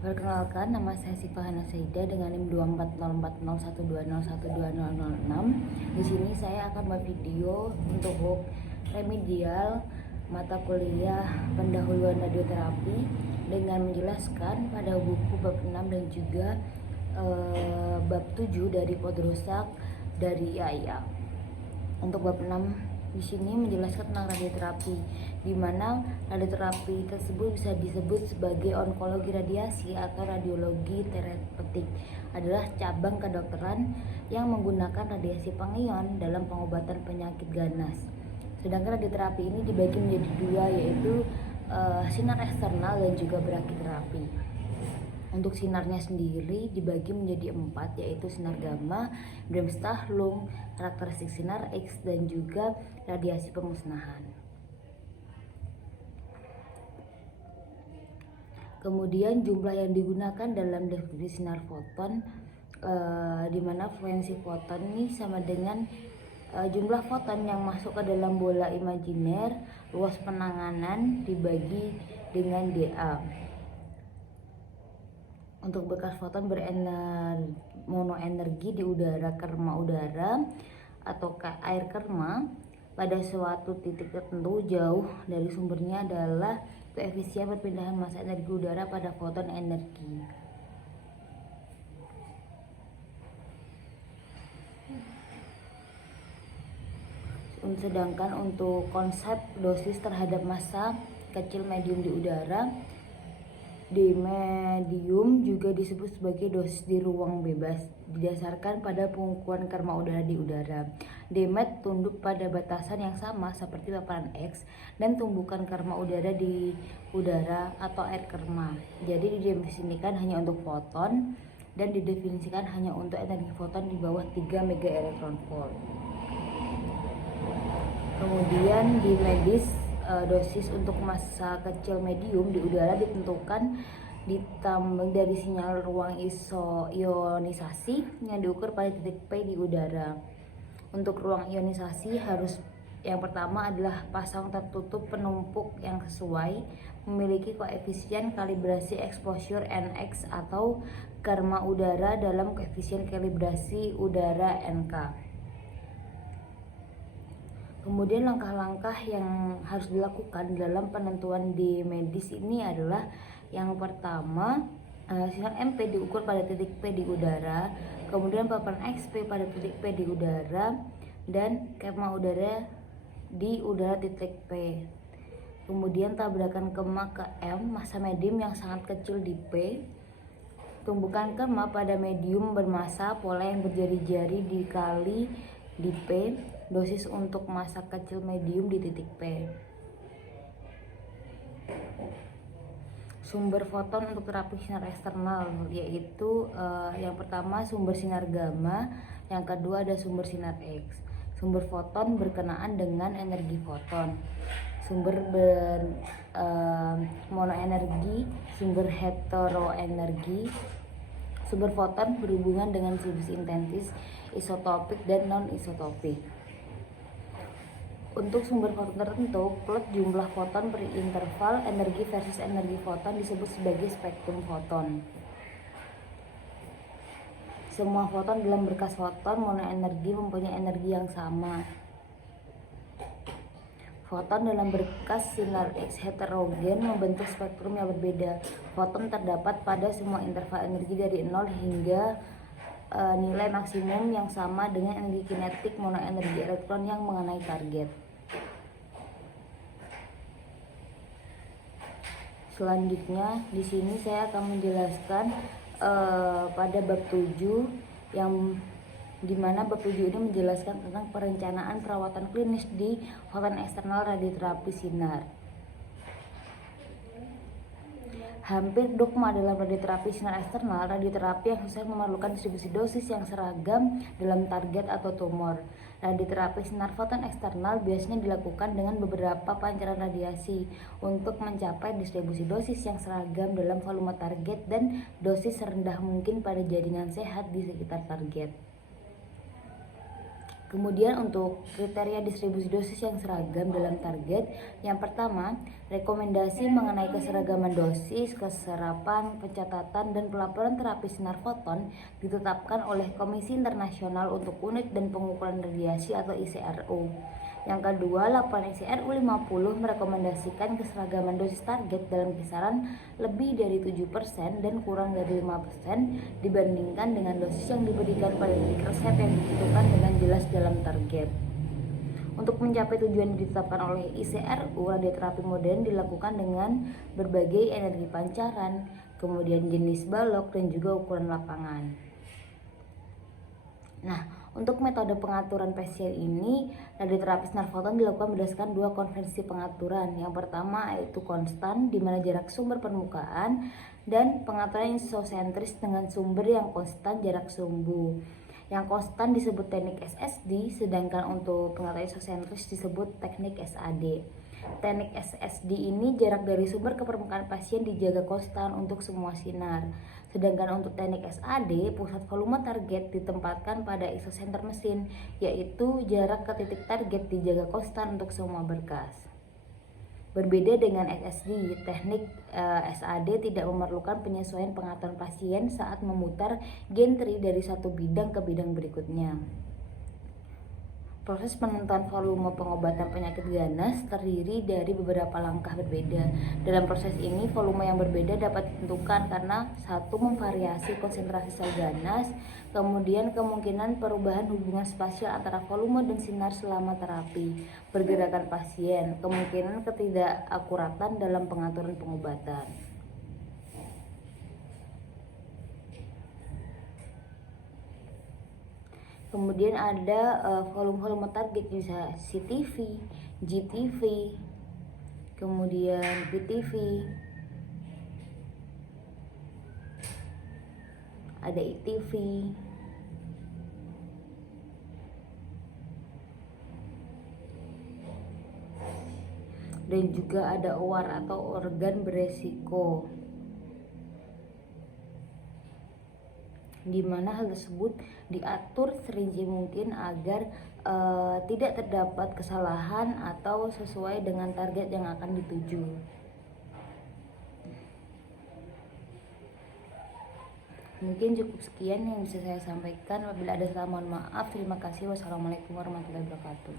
Perkenalkan, nama saya Siva Hana Saida dengan NIM 240401201201006. Di sini saya akan membuat video untuk remedial mata kuliah pendahuluan radioterapi dengan menjelaskan pada buku bab 6 dan juga bab 7 dari Podrosak dari IAIA. Untuk bab 6 di sini menjelaskan tentang radioterapi, di mana radioterapi tersebut bisa disebut sebagai onkologi radiasi atau radiologi terapeutik, adalah cabang kedokteran yang menggunakan radiasi pengion dalam pengobatan penyakit ganas. Sedangkan radioterapi ini dibagi menjadi dua, yaitu sinar eksternal dan juga brachytherapy. Untuk sinarnya sendiri dibagi menjadi 4, yaitu sinar gamma, Bremsstrahlung, lung, karakteristik sinar X, dan juga radiasi pemusnahan. Kemudian jumlah yang digunakan dalam deskripsi sinar foton, di mana frekuensi foton ini sama dengan jumlah foton yang masuk ke dalam bola imajiner, luas penanganan dibagi dengan dA. Untuk bekas foton monoenergi di udara kerma udara atau air kerma pada suatu titik tertentu jauh dari sumbernya adalah koefisien perpindahan massa energi udara pada foton energi. Sedangkan untuk konsep dosis terhadap massa kecil medium di udara, di medium juga disebut sebagai dosis di ruang bebas, didasarkan pada pengukuran kerma udara di udara. Dmet tunduk pada batasan yang sama seperti paparan X dan tumbukan kerma udara di udara atau air kerma. Jadi didefinisikan hanya untuk foton dan didefinisikan hanya untuk energi foton di bawah 3 MeV. Kemudian di medis, dosis untuk massa kecil medium di udara ditentukan ditambah dari sinyal ruang ionisasi yang diukur pada titik P di udara. Untuk ruang ionisasi harus yang pertama adalah pasang tertutup penumpuk yang sesuai, memiliki koefisien kalibrasi exposure NX atau kerma udara dalam koefisien kalibrasi udara NK. Kemudian langkah-langkah yang harus dilakukan dalam penentuan di medis ini adalah yang pertama, sinar MP diukur pada titik P di udara, kemudian paparan XP pada titik P di udara, dan kerma udara di udara titik P. Kemudian tabrakan kerma ke M, massa medium yang sangat kecil di P. Tumbukan kerma pada medium bermassa pola yang berjari-jari dikali di P, dosis untuk massa kecil medium di titik P. Sumber foton untuk terapi sinar eksternal, yaitu yang pertama sumber sinar gamma, yang kedua ada sumber sinar X. Sumber foton berkenaan dengan energi foton. Sumber monoenergi, sumber heteroenergi. Sumber foton berhubungan dengan distribusi intensif, isotopik dan non-isotopik. Untuk sumber foton tertentu, plot jumlah foton per interval energi versus energi foton disebut sebagai spektrum foton. Semua foton dalam berkas foton monoenergi mempunyai energi yang sama. Foton dalam berkas sinar X heterogen membentuk spektrum yang berbeda. Foton terdapat pada semua interval energi dari 0 hingga nilai maksimum yang sama dengan energi kinetik monoenergi elektron yang mengenai target. Selanjutnya di sini saya akan menjelaskan pada bab 7 yang dimana bab 7 ini menjelaskan tentang perencanaan perawatan klinis di foton eksternal radioterapi sinar. Hampir dogma dalam radioterapi sinar eksternal, radioterapi yang susah memerlukan distribusi dosis yang seragam dalam target atau tumor. Radioterapi sinar foton eksternal biasanya dilakukan dengan beberapa pancaran radiasi untuk mencapai distribusi dosis yang seragam dalam volume target dan dosis serendah mungkin pada jaringan sehat di sekitar target. Kemudian untuk kriteria distribusi dosis yang seragam dalam target, yang pertama, rekomendasi mengenai keseragaman dosis, keserapan, pencatatan, dan pelaporan terapi sinar foton ditetapkan oleh Komisi Internasional untuk Unit dan Pengukuran Radiasi atau ICRO. Yang kedua, laporan ICRU 50 merekomendasikan keseragaman dosis target dalam kisaran lebih dari 7% dan kurang dari 5% dibandingkan dengan dosis yang diberikan pada titik resep yang ditentukan dengan jelas dalam target. Untuk mencapai tujuan yang ditetapkan oleh ICRU, radioterapi modern dilakukan dengan berbagai energi pancaran, kemudian jenis balok, dan juga ukuran lapangan. Nah, untuk metode pengaturan pasien ini, radioterapi sinar foton dilakukan berdasarkan dua konvensi pengaturan. Yang pertama yaitu konstan, di mana jarak sumber permukaan, dan pengaturan isosentris dengan sumber yang konstan jarak sumbu. Yang konstan disebut teknik SSD, sedangkan untuk pengaturan isosentris disebut teknik SAD. Teknik SSD ini jarak dari sumber ke permukaan pasien dijaga konstan untuk semua sinar. Sedangkan untuk teknik SAD, pusat volume target ditempatkan pada isosenter mesin, yaitu jarak ke titik target dijaga konstan untuk semua berkas. Berbeda dengan SSD, teknik SAD tidak memerlukan penyesuaian pengaturan pasien saat memutar gantry dari satu bidang ke bidang berikutnya. Proses penentuan volume pengobatan penyakit ganas terdiri dari beberapa langkah berbeda. Dalam proses ini, volume yang berbeda dapat ditentukan karena satu, memvariasi konsentrasi sel ganas, kemudian kemungkinan perubahan hubungan spasial antara volume dan sinar selama terapi, pergerakan pasien, kemungkinan ketidakakuratan dalam pengaturan pengobatan. Kemudian ada volume target, bisa CTV, GTV, kemudian PTV, ada ITV, dan juga ada OR atau organ beresiko, di mana hal tersebut diatur serinci mungkin agar tidak terdapat kesalahan atau sesuai dengan target yang akan dituju. Mungkin cukup sekian yang bisa saya sampaikan. Apabila ada salah, mohon maaf. Terima kasih. Wassalamualaikum warahmatullahi wabarakatuh.